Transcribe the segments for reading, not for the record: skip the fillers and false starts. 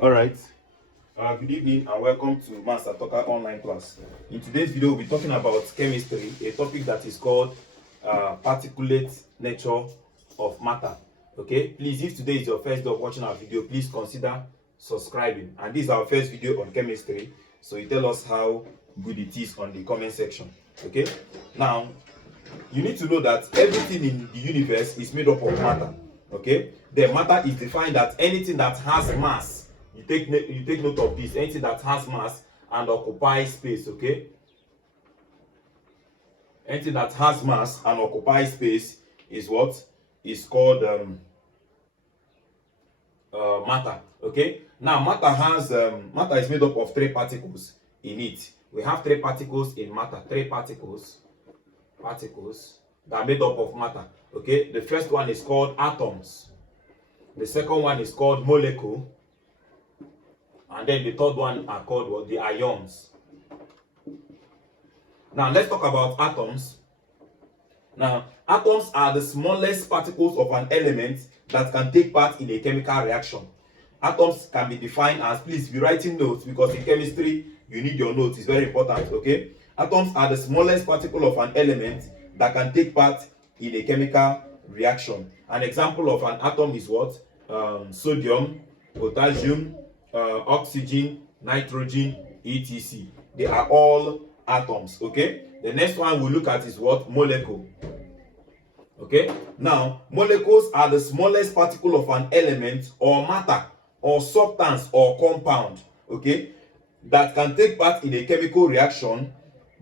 All right. Good evening and welcome to Master Talker online class. In today's video, we'll be talking about chemistry, a topic that is called particulate nature of matter. Okay, please, if today is your first day of watching our video, please consider subscribing. And this is our first video on chemistry, so you tell us how good it is on the comment section. Okay, now you need to know that everything in the universe is made up of matter. Okay, the matter is defined as anything that has mass. You take note of this. Anything that has mass and occupies space. Okay, anything that has mass and occupies space is what is called matter. Okay, now matter is made up of three particles in it. We have three particles in matter. Three particles that are made up of matter. Okay, the first one is called atoms. The second one is called molecule. And then the third one are called what? The ions. Now let's talk about atoms. Now, atoms are the smallest particles of an element that can take part in a chemical reaction. Atoms can be defined as, please be writing notes, because in chemistry you need your notes. It's very important. Okay, atoms are the smallest particle of an element that can take part in a chemical reaction. An example of an atom is what? Sodium, potassium, oxygen, nitrogen, etc. They are all atoms. Okay, the next one we'll look at is what? Molecule. Okay, now molecules are the smallest particle of an element or matter or substance or compound, okay, that can take part in a chemical reaction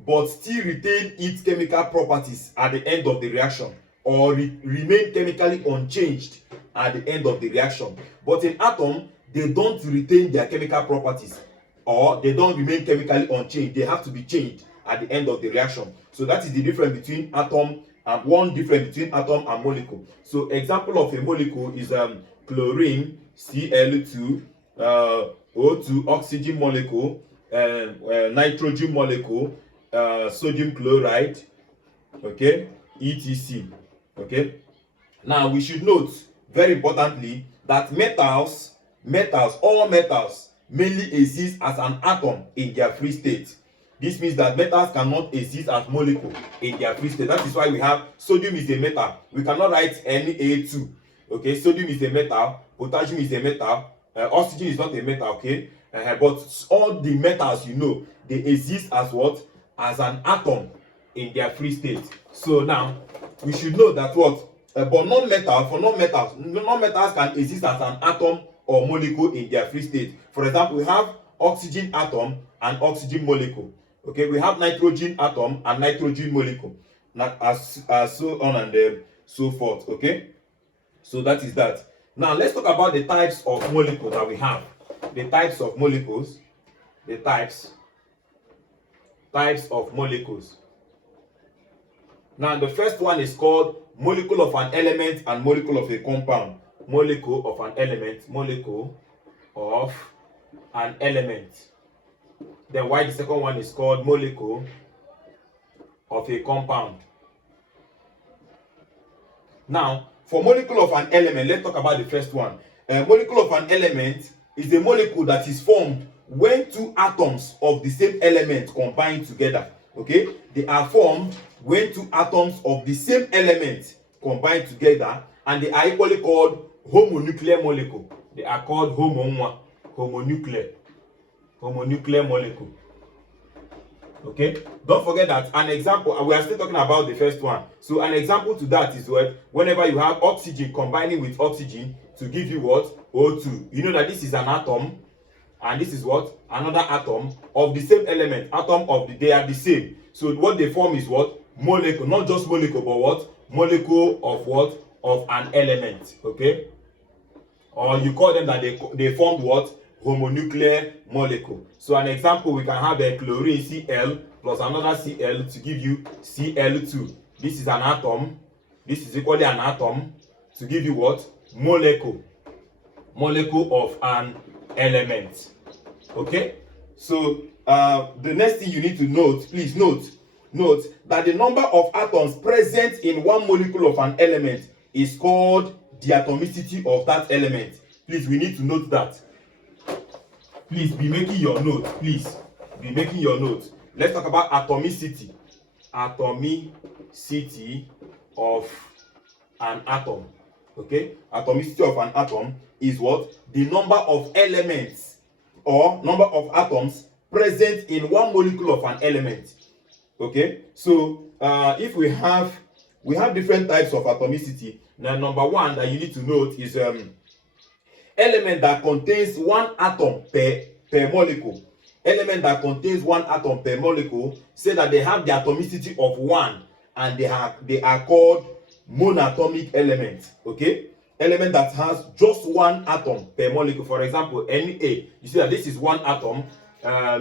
but still retain its chemical properties at the end of the reaction, or remain chemically unchanged at the end of the reaction. But in atom, they don't retain their chemical properties, or they don't remain chemically unchanged. They have to be changed at the end of the reaction. So that is the difference between atom and one difference between atom and molecule. So example of a molecule is chlorine, Cl2, O2, oxygen molecule, nitrogen molecule, sodium chloride, okay, etc. Okay, now we should note very importantly that all metals mainly exist as an atom in their free state. This means that metals cannot exist as molecule in their free state. That is why we have sodium is a metal. We cannot write Na2. Okay, sodium is a metal, potassium is a metal, oxygen is not a metal. Okay, but all the metals, you know, they exist as what? As an atom in their free state. So now we should know that what? But non-metals can exist as an atom or molecule in their free state. For example, we have oxygen atom and oxygen molecule. Okay, we have nitrogen atom and nitrogen molecule, as so on and so forth. Okay, so that is that. Now let's talk about the types of molecules that we have. The types of molecules. The types of molecules. Now the first one is called molecule of an element and molecule of a compound. Molecule of an element, molecule of an element. Then why the second one is called molecule of a compound. Now for molecule of an element, let's talk about the first one. Molecule of an element is a molecule that is formed when two atoms of the same element combine together. Okay, they are formed when two atoms of the same element combine together, and they are equally called homonuclear molecule. They are called homonuclear molecule. Okay, don't forget that an example, we are still talking about the first one. So an example to that is what? Whenever you have oxygen combining with oxygen to give you what? O2. You know that this is an atom, and this is what? Another atom of the same element. They are the same. So what they form is what? Molecule. Not just molecule, but what? Molecule of what? Of an element. Okay, or you call them that they formed what? Homonuclear molecule. So an example, we can have a chlorine Cl plus another Cl to give you Cl2. This is an atom. This is equally an atom to give you what? Molecule of an element. Okay, so the next thing you need to note, please note that the number of atoms present in one molecule of an element is called the atomicity of that element. Please, we need to note that. Please be making your note. Please be making your note. Let's talk about atomicity. Atomicity of an atom. Okay, atomicity of an atom is what? The number of elements or number of atoms present in one molecule of an element. Okay, so if we have different types of atomicity. Now, number one that you need to note is element that contains one atom per molecule. Element that contains one atom per molecule, say that they have the atomicity of 1, and they are called monoatomic elements. Okay, element that has just one atom per molecule. For example, Na, you see that this is one atom.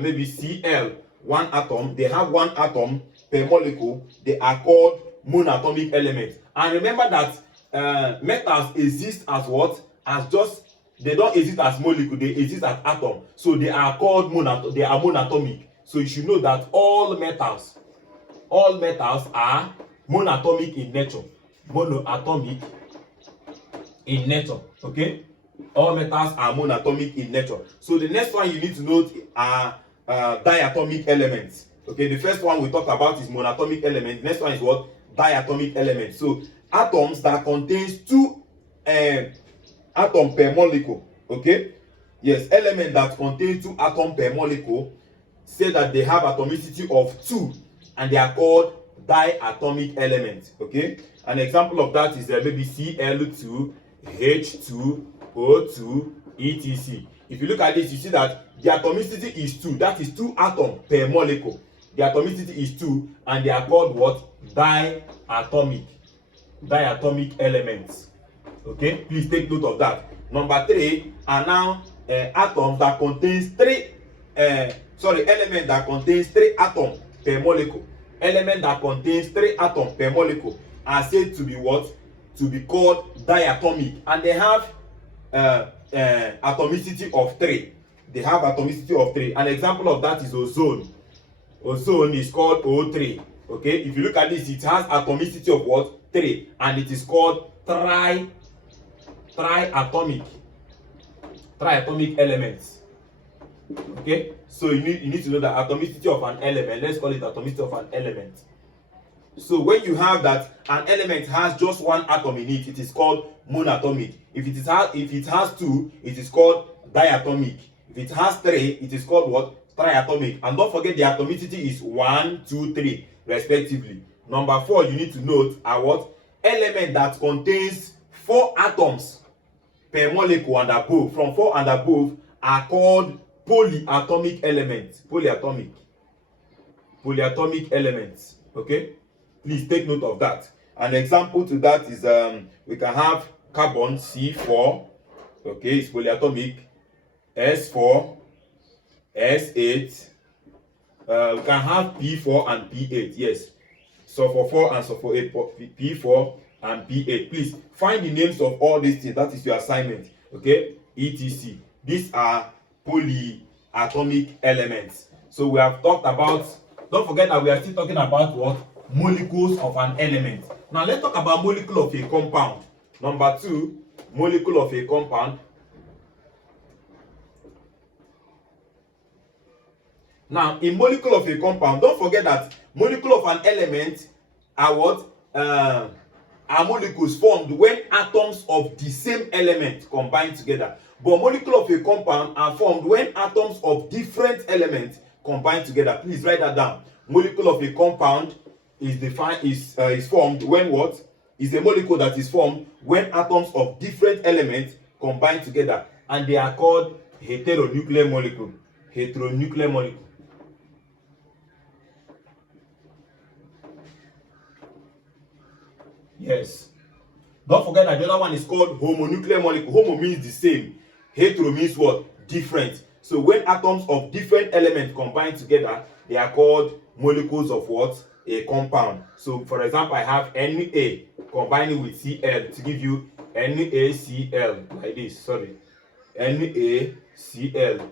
Maybe Cl, one atom. They have one atom per molecule. They are called monoatomic elements. And remember that metals exist as what? As just, they don't exist as molecule, they exist as atom. So they are called monoatomic. So you should know that all metals are monoatomic in nature. Monoatomic in nature. Okay, all metals are monoatomic in nature. So the next one you need to note are diatomic elements. Okay, the first one we talked about is monoatomic element. The next one is what? Diatomic elements. So atoms that contains 2 atom per molecule. Okay, yes, element that contains 2 atom per molecule, say that they have atomicity of 2, and they are called diatomic elements. Okay, an example of that is maybe Cl2, H2, O2, etc. If you look at this, you see that the atomicity is 2. That is 2 atom per molecule. The atomicity is 2, and they are called what? Diatomic elements. Okay, please take note of that. Number 3 are now atoms that contains 3 element that contains 3 atom per molecule. Element that contains 3 atom per molecule are said to be what? To be called diatomic, and they have atomicity of 3. They have atomicity of 3. An example of that is ozone. Ozone is called O3. Okay, if you look at this, it has atomicity of what? 3, and it is called triatomic elements. Okay, so you need to know the atomicity of an element. Let's call it atomicity of an element. So when you have that an element has just one atom in it, it is called monoatomic. If it has 2, it is called diatomic. If it has 3, it is called what? Triatomic. And don't forget the atomicity is 1, 2, 3 respectively. Number 4 you need to note are what? Element that contains 4 atoms per molecule and above. From 4 and above are called polyatomic elements. Polyatomic elements. Okay, please take note of that. An example to that is we can have carbon C4. Okay, it's polyatomic. S4, S8. We can have P4 and P8. Yes, sulfur 4 and sulfur 8, P4 and P8. Please find the names of all these things. That is your assignment. Okay, etc. These are polyatomic elements. So we have talked about, don't forget that we are still talking about what? Molecules of an element. Now let's talk about molecule of a compound. Number 2, molecule of a compound. Now, in molecule of a compound, don't forget that molecule of an element are what? Are molecules formed when atoms of the same element combine together. But molecule of a compound are formed when atoms of different elements combine together. Please write that down. Molecule of a compound is formed when what? Is a molecule that is formed when atoms of different elements combine together, and they are called heteronuclear molecule. Heteronuclear molecule. Yes. Don't forget that the other one is called homonuclear molecule. Homo means the same. Hetero means what? Different. So when atoms of different elements combine together, they are called molecules of what? A compound. So for example, I have Na combining with Cl to give you NaCl like this. Sorry. NaCl.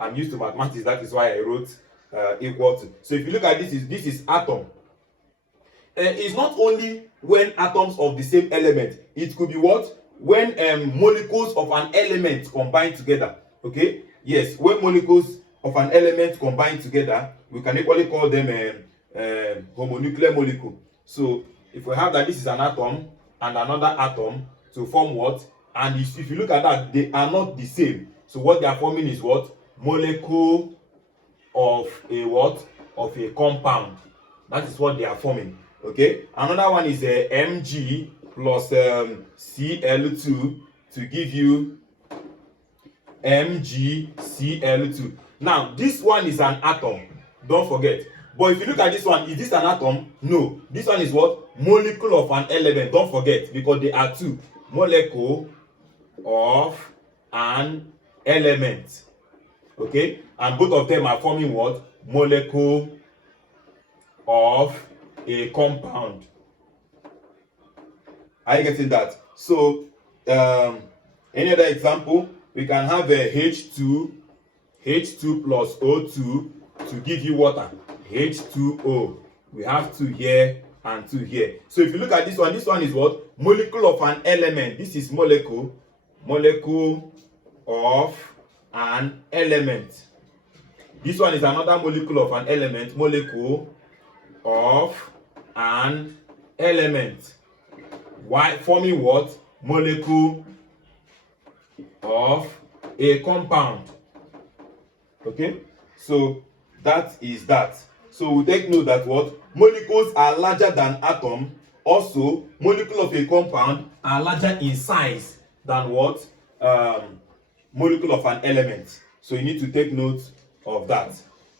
I'm used to mathematics, that is why I wrote equal to. So if you look at this is atom. It's not only when atoms of the same element. It could be what? When molecules of an element combine together. Okay, Yes, when molecules of an element combine together, we can equally call them homonuclear molecule. So if we have that this is an atom and another atom to form what? And if you look at that, they are not the same. So what they are forming is what? Molecule of a what? Of a compound. That is what they are forming. Okay. Another one is Mg plus Cl2 to give you MgCl2. Now this one is an atom. Don't forget. But if you look at this one, is this an atom? No. This one is what? Molecule of an element. Don't forget, because they are two. Molecule of an element. Okay? And both of them are forming what? Molecule of a compound. Are you getting that? So, any other example? We can have a H2 plus O2 to give you water. H2O. We have 2 here and 2 here. So if you look at this one is what? Molecule of an element. This is molecule of an element. This one is another molecule of an element. Molecule of an element. Why? Forming what? Molecule of a compound. Okay, so that is that. So we take note that what? Molecules are larger than atom. Also, molecule of a compound are larger in size than what? Molecule of an element. So you need to take note of that.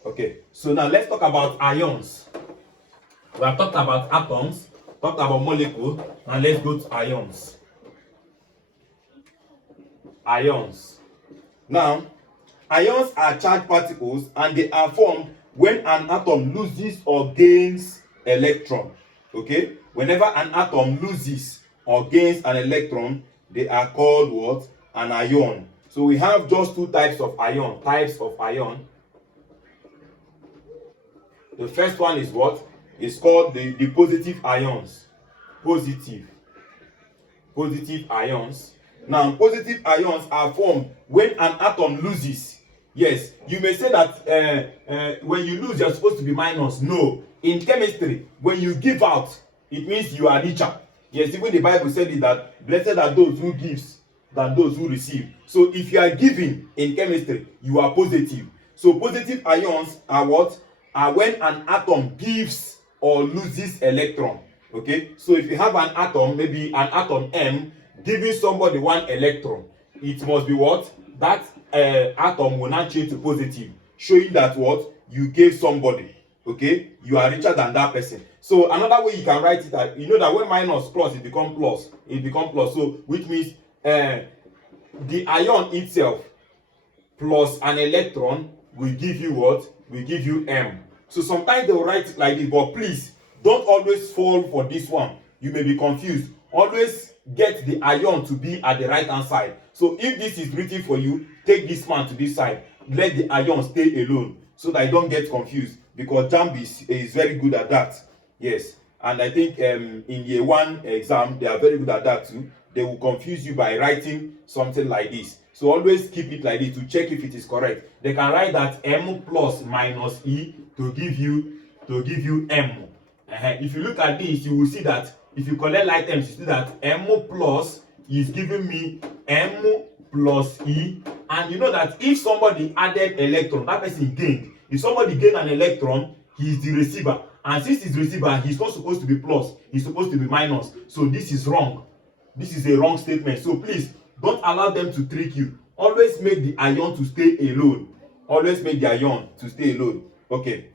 Okay, so now let's talk about ions. We have talked about atoms, talked about molecules. Now let's go to ions. Ions. Now, ions are charged particles and they are formed when an atom loses or gains electron. Okay? Whenever an atom loses or gains an electron, they are called what? An ion. So we have just two types of ion. The first one is what? It's called the positive ions. Positive ions. Now, positive ions are formed when an atom loses. Yes, you may say that when you lose, you're supposed to be minus. No. In chemistry, when you give out, it means you are richer. Yes, even the Bible said it that blessed are those who gives than those who receive. So if you are giving in chemistry, you are positive. So positive ions are what? Are when an atom gives or loses electron. Okay, so if you have an atom, maybe an atom M, giving somebody 1 electron, it must be what? That atom will not change to positive, showing that what? You gave somebody. Okay, you are richer than that person. So another way you can write it, you know that when minus plus, it becomes plus. So which means the ion itself plus an electron will give you what? Will give you M. So sometimes they will write it like this, but please don't always fall for this one. You may be confused. Always get the ion to be at the right hand side. So if this is written for you, take this one to this side. Let the ion stay alone so that you don't get confused, because JAMB is very good at that. Yes, and I think in year 1 exam they are very good at that too. They will confuse you by writing something like this. So always keep it like this to check if it is correct. They can write that M plus minus E to give you M. If you look at this, you will see that if you collect items, you see that M plus is giving me M plus E. And you know that if somebody added electron, that person gained. If somebody gained an electron, he is the receiver. And since he's the receiver, he's not supposed to be plus, he's supposed to be minus. So this is wrong. This is a wrong statement. So please, don't allow them to trick you. Always make the ion to stay alone. Always make the ion to stay alone. Okay.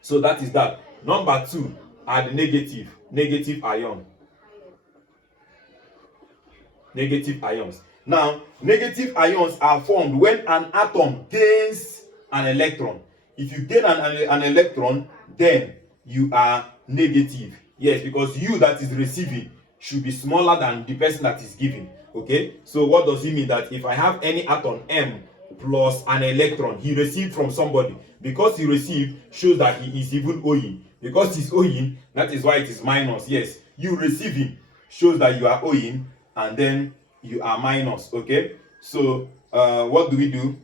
So that is that. Number 2 are the negative ion. Negative ions. Now, negative ions are formed when an atom gains an electron. If you gain an electron, then you are negative. Yes, because you that is receiving should be smaller than the person that is giving. Okay, so what does it mean? That if I have any atom M plus an electron, he received from somebody. Because he received shows that he is even owing. Because he's owing, that is why it is minus. Yes, you receiving shows that you are owing, and then you are minus. Okay, so what do?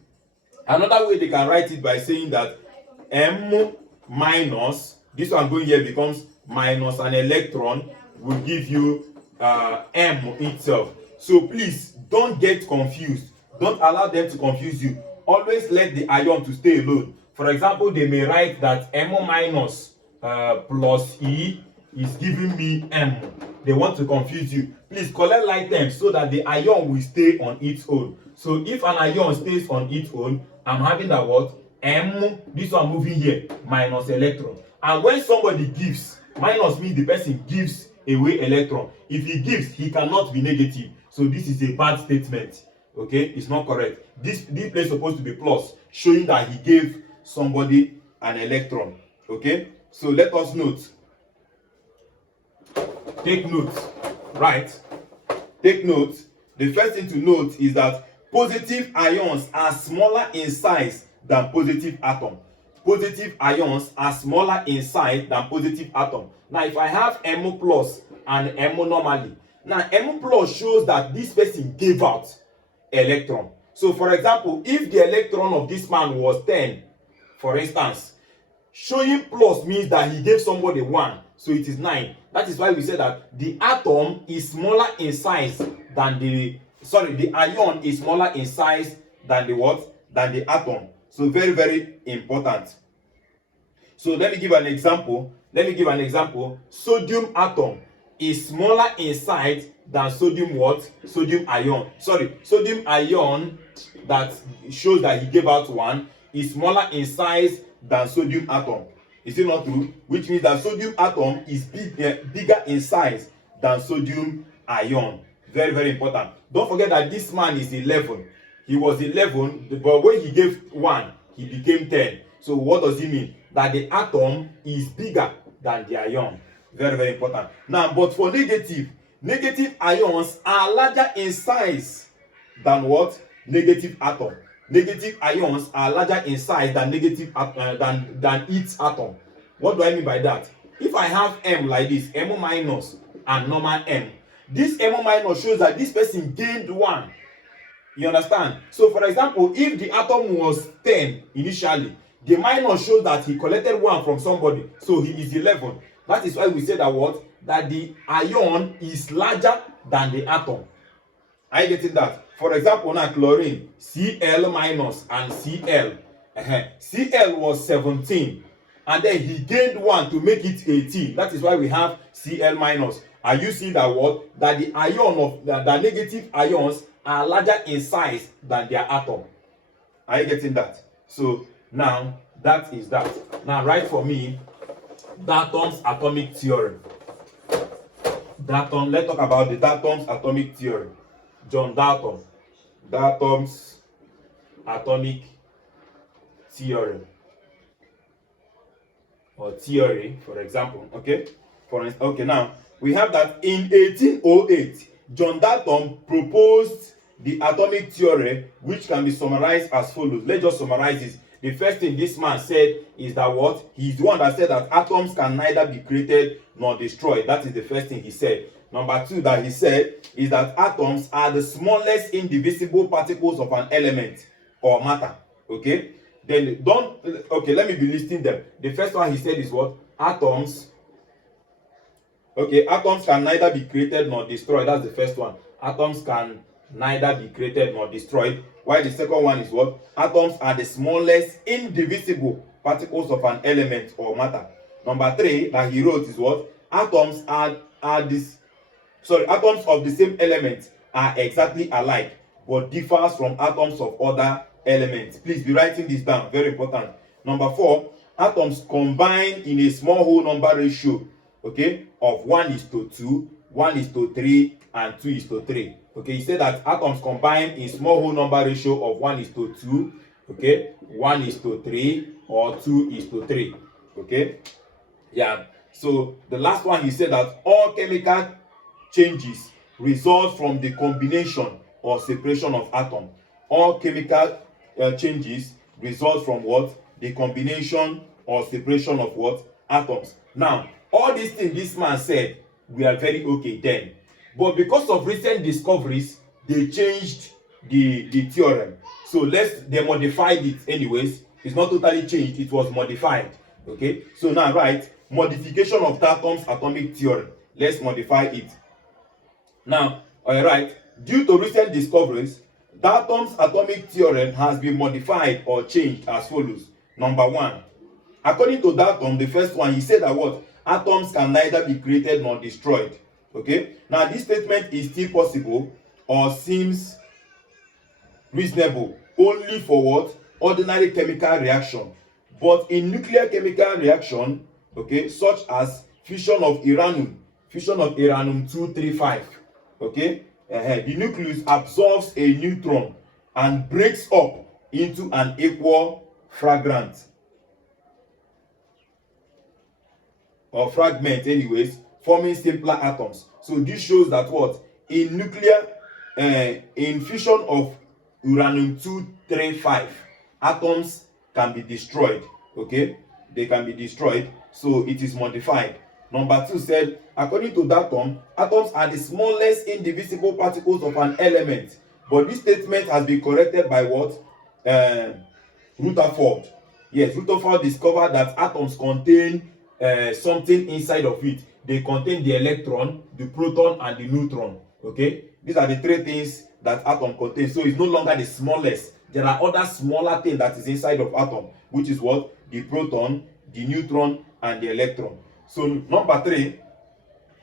Another way they can write it by saying that M minus, this one going here becomes minus an electron, will give you M itself. So please don't get confused. Don't allow them to confuse you. Always let the ion to stay alone. For example, they may write that M minus plus E is giving me M. They want to confuse you. Please collect like them so that the ion will stay on its own. So if an ion stays on its own, I'm having that what? M, this one moving here, minus electron. And when somebody gives, minus means the person gives away electron. If he gives, he cannot be negative. So this is a bad statement. Okay, it's not correct. This place is supposed to be plus, showing that he gave somebody an electron. Okay, so let us note. Take note, right? Take note. The first thing to note is that positive ions are smaller in size than positive atom. Positive ions are smaller in size than positive atom. Now, if I have M plus and M normally, now M plus shows that this person gave out electron. So, for example, if the electron of this man was 10, for instance, showing plus means that he gave somebody 1, so it is 9. That is why we say that the atom is smaller in size than the ion is smaller in size than the what? Than the atom. So very, very important. So let me give an example. Sodium atom is smaller in size than sodium what? Sodium ion. Sodium ion that shows that he gave out 1 is smaller in size than sodium atom. Is it not true? Which means that sodium atom is bigger in size than sodium ion. Very, very important. Don't forget that this man is 11. He was 11, but when he gave 1, he became 10. So what does it mean? That the atom is bigger than the ion. Very, very important. Now, but for negative ions are larger in size than what? Negative atom. Negative ions are larger in size than than its atom. What do I mean by that? If I have M like this, M minus and normal M, this M minus shows that this person gained 1. You understand? So for example, if the atom was 10 initially, the minus shows that he collected 1 from somebody, so he is 11. That is why we say that what? That the ion is larger than the atom. Are you getting that? For example, now chlorine, Cl minus and Cl. Cl was 17, and then he gained 1 to make it 18. That is why we have Cl minus. Are you seeing that what? That the ion of the negative ions are larger in size than their atom. Are you getting that? So now that is that. Now write for me Dalton's atomic theorem. Let's talk about the Dalton's atomic theorem. John Dalton. Dalton's atomic theorem, or theory, for example. Okay, now we have that in 1808 John Dalton proposed the atomic theory, which can be summarized as follows. Let's just summarize this. The first thing this man said is that what? He's the one that said that atoms can neither be created nor destroyed. That is the first thing he said. Number 2 that he said is that atoms are the smallest indivisible particles of an element or matter. Okay? Then let me be listing them. The first one he said is what? Atoms can neither be created nor destroyed. That's the first one. Atoms can neither be created nor destroyed. While the second one is what? Atoms are the smallest indivisible particles of an element or matter. Number 3 that he wrote is what? Atoms atoms of the same element are exactly alike, but differs from atoms of other elements. Please be writing this down. Very important. Number 4, atoms combine in a small whole number ratio, okay, of 1:2, 1:3, and 2:3. Okay, he said that atoms combine in small whole number ratio of 1:2, okay, 1:3, or 2:3. Okay, yeah. So the last one, he said that all chemical changes result from the combination or separation of atom. All chemical changes result from what? The combination or separation of what? Atoms. Now, all these things this man said, we are very okay then. But because of recent discoveries, they changed the theorem. So they modified it anyways. It's not totally changed, it was modified. Okay, so now write modification of Dalton's atomic theorem. Let's modify it. Now, alright, due to recent discoveries, Dalton's atomic theorem has been modified or changed as follows. Number one, according to Dalton, the first one, he said that what? Atoms can neither be created nor destroyed. Okay, now this statement is still possible or seems reasonable only for what? Ordinary chemical reaction. But in nuclear chemical reaction, okay, such as fission of uranium-235, okay, the nucleus absorbs a neutron and breaks up into an equal fragment or fragment anyways, forming simpler atoms. So this shows that what? In nuclear in fission of uranium-235, atoms can be destroyed. Okay, they can be destroyed, so it is modified. Number two said, according to Dalton, atoms are the smallest indivisible particles of an element. But this statement has been corrected by what? Rutherford. Yes, Rutherford discovered that atoms contain something inside of it. They contain the electron, the proton, and the neutron. Okay, these are the three things that atom contains. So it's no longer the smallest. There are other smaller things that is inside of atom, which is what? The proton, the neutron, and the electron. So number three,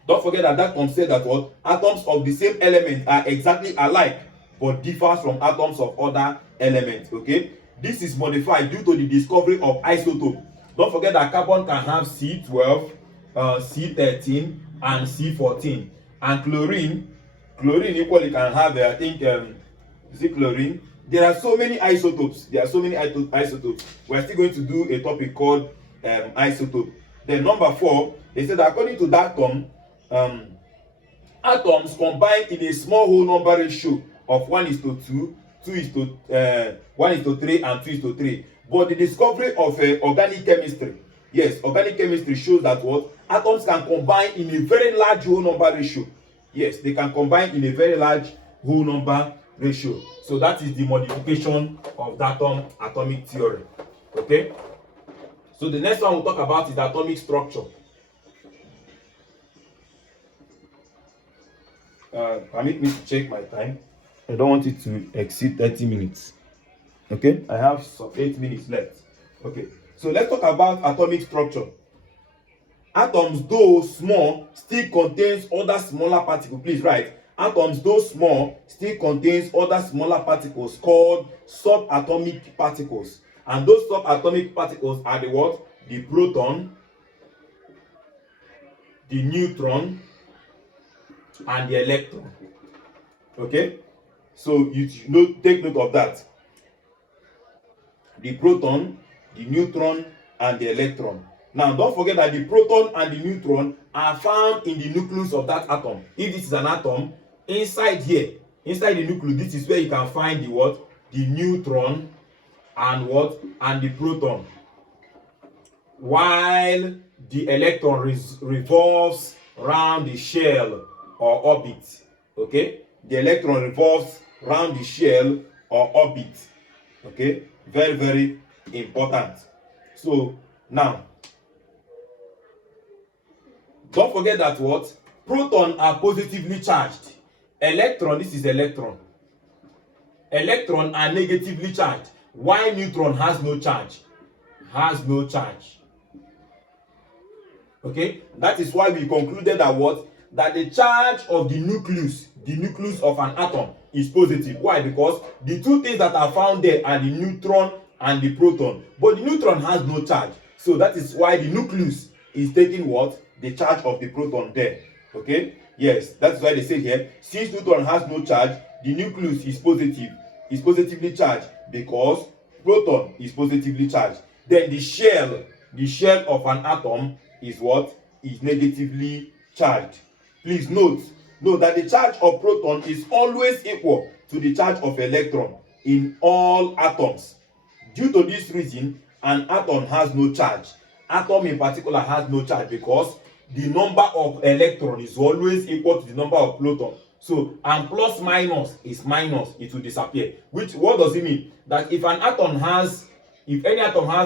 don't forget that Dalton said that what? Atoms of the same element are exactly alike, but differs from atoms of other elements. Okay, this is modified due to the discovery of isotope. Don't forget that carbon can have C12, C13, and C14, and chlorine equally can have I think is it chlorine? There are so many isotopes. Isotopes. We are still going to do a topic called isotope. Then number four, they said that according to Dalton, atoms combine in a small whole number ratio of 1:2, 1:3, and 2:3. But the discovery of organic chemistry, yes, organic chemistry shows that what? Atoms can combine in a very large whole number ratio. Yes, they can combine in a very large whole number ratio. So that is the modification of Dalton's atomic theory. Okay, so the next one we'll talk about is atomic structure. Permit me to check my time. I don't want it to exceed 30 minutes. Okay, I have some 8 minutes left. Okay, so let's talk about atomic structure. Atoms, though small, still contains other smaller particles. Please write, atoms, though small, still contains other smaller particles called subatomic particles. And those subatomic particles are the what? The proton, the neutron, and the electron. Okay, so you take note of that. The proton, the neutron, and the electron. Now don't forget that the proton and the neutron are found in the nucleus of that atom. If this is an atom, inside here, inside the nucleus, this is where you can find the what? The neutron and what? And the proton. While the electron revolves around the shell or orbit. Okay, the electron revolves around the shell or orbit. Okay, very, very important. So now, don't forget that what? Proton are positively charged. Electron, this is electron. Electron are negatively charged. While neutron has no charge. Has no charge. Okay, that is why we concluded that what? That the charge of the nucleus of an atom is positive. Why? Because the two things that are found there are the neutron and the proton. But the neutron has no charge. So that is why the nucleus is taking what? The charge of the proton there. Okay? Yes, that's why they say here, since neutron has no charge, the nucleus is positive. Is positively charged because proton is positively charged. Then the shell of an atom is what? Is negatively charged. Please note that the charge of proton is always equal to the charge of electron in all atoms. Due to this reason, an atom has no charge. Atom in particular has no charge because the number of electron is always equal to the number of proton. So, and plus minus is minus, it will disappear. What does it mean? That if any atom has,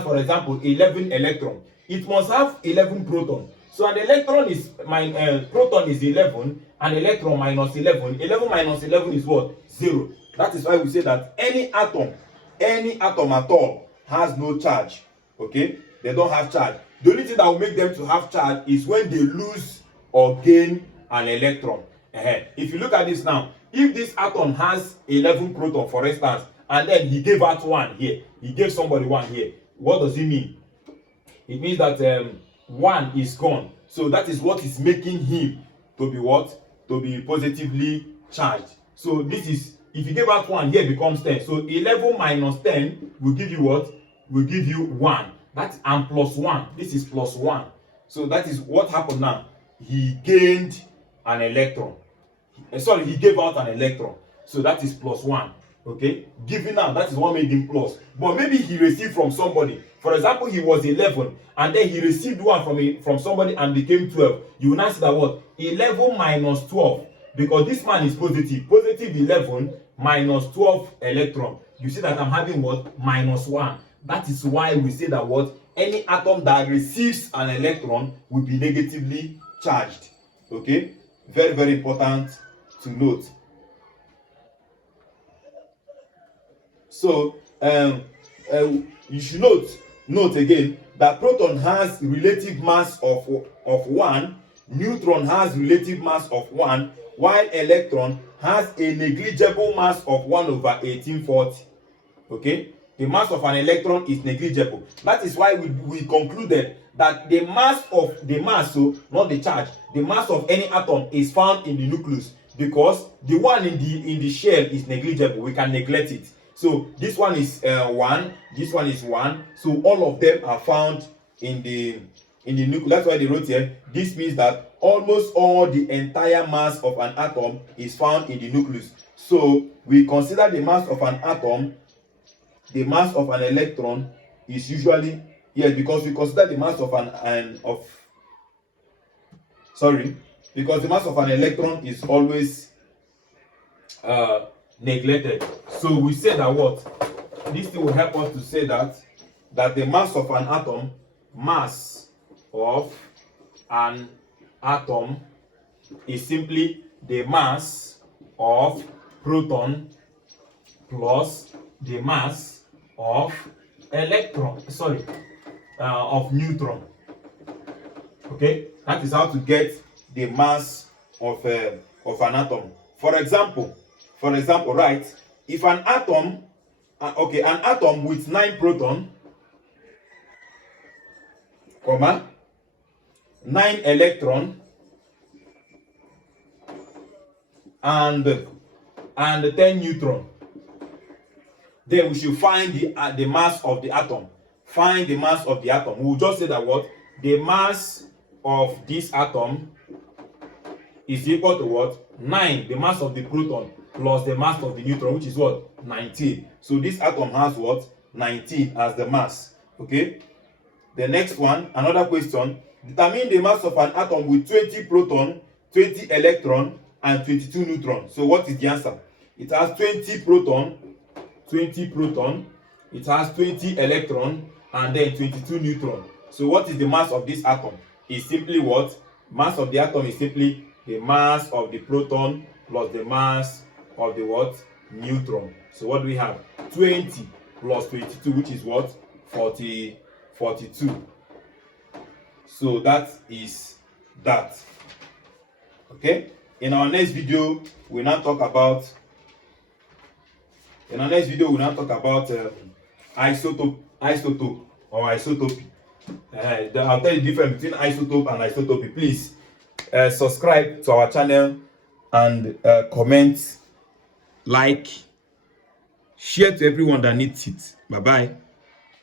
for example, 11 electron, it must have 11 proton. So an electron is proton is 11, and electron minus 11. 11 minus 11 is what? 0. That is why we say that any atom at all has no charge. Okay, they don't have charge. The only thing that will make them to have charge is when they lose or gain an electron. If you look at this now, if this atom has 11 proton, for instance, and then he gave out one here, he gave somebody one here, what does it mean? It means that one is gone. So that is what is making him to be what? To be positively charged. So this is, if you give out one, here becomes 10. So 11 minus 10 will give you what? Will give you 1. That's and plus 1. This is plus 1. So that is what happened now. He gained an electron. Sorry, he gave out an electron. So that is plus 1. Okay, giving out, that is what made him plus. But maybe he received from somebody. For example, he was 11 and then he received one from somebody and became 12. You will now see that what? 11 minus 12, because this man is positive. Positive 11 minus 12 electron. You see that I'm having what? Minus 1. That is why we say that what? Any atom that receives an electron will be negatively charged. Okay, very, very important to note. So you should note again that proton has relative mass of 1, neutron has relative mass of 1, while electron has a negligible mass of 1 over 1840. Okay, the mass of an electron is negligible. That is why we concluded that the mass, so not the charge, the mass of any atom is found in the nucleus, because the one in the shell is negligible. We can neglect it. So this one is 1, this one is 1. So all of them are found in the nucleus. That's why they wrote here. This means that almost all the entire mass of an atom is found in the nucleus. So we consider the mass of an atom, the mass of an electron is usually, yes, because we consider the mass of because the mass of an electron is always neglected. So we say that what? This thing will help us to say that the mass of an atom is simply the mass of proton plus the mass of of neutron. Okay, that is how to get the mass of an atom. For example, right, if an atom, an atom with 9 proton, 9 electron, and 10 neutron, then we should find the mass of the atom. Find the mass of the atom. We will just say that what? The mass of this atom is equal to what? 9, the mass of the proton, plus the mass of the neutron, which is what? 19. So this atom has what? 19 as the mass. Okay. The next one, another question. Determine the mass of an atom with 20 proton, 20 electron, and 22 neutron. So what is the answer? It has 20 proton, it has 20 electron, and then 22 neutron. So what is the mass of this atom? It's simply what? Mass of the atom is simply the mass of the proton plus the mass of the what? Neutron. So what do we have? 20 plus 22, which is what? 42. So that is that. Okay. In our next video, we'll now talk about isotope or isotopy. I'll tell you the difference between isotope and isotopy. Please subscribe to our channel and comment, like, share to everyone that needs it. Bye bye.